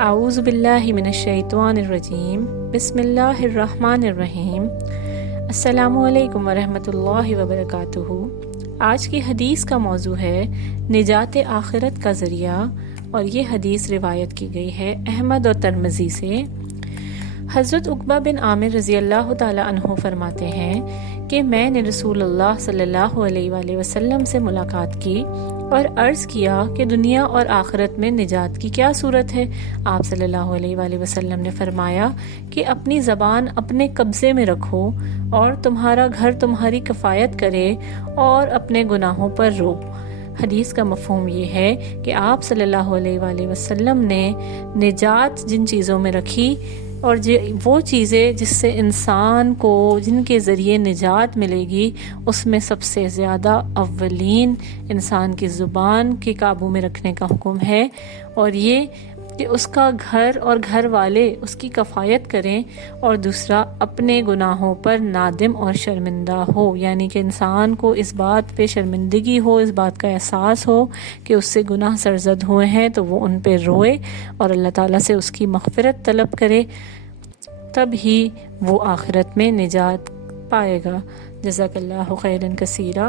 اعوذ باللہ من الشیطان الرجیم، بسم اللہ الرحمن الرحیم۔ السلام علیکم ورحمۃ اللہ وبرکاتہ۔ آج کی حدیث کا موضوع ہے نجات آخرت کا ذریعہ، اور یہ حدیث روایت کی گئی ہے احمد اور ترمذی سے۔ حضرت عقبہ بن عامر رضی اللہ تعالی عنہ فرماتے ہیں کہ میں نے رسول اللہ صلی اللہ علیہ وآلہ وسلم سے ملاقات کی اور عرض کیا کہ دنیا اور آخرت میں نجات کی کیا صورت ہے؟ آپ صلی اللہ علیہ وآلہ وسلم نے فرمایا کہ اپنی زبان اپنے قبضے میں رکھو اور تمہارا گھر تمہاری کفایت کرے اور اپنے گناہوں پر رو۔ حدیث کا مفہوم یہ ہے کہ آپ صلی اللہ علیہ وآلہ وسلم نے نجات جن چیزوں میں رکھی، اور وہ چیزیں جس سے انسان کو جن کے ذریعے نجات ملے گی، اس میں سب سے زیادہ اولین انسان کی زبان کے قابو میں رکھنے کا حکم ہے، اور یہ کہ اس کا گھر اور گھر والے اس کی کفایت کریں، اور دوسرا اپنے گناہوں پر نادم اور شرمندہ ہو، یعنی کہ انسان کو اس بات پہ شرمندگی ہو، اس بات کا احساس ہو کہ اس سے گناہ سرزد ہوئے ہیں، تو وہ ان پہ روئے اور اللہ تعالیٰ سے اس کی مغفرت طلب کرے، تب ہی وہ آخرت میں نجات پائے گا۔ جزاک اللہ خیرا کثیرا۔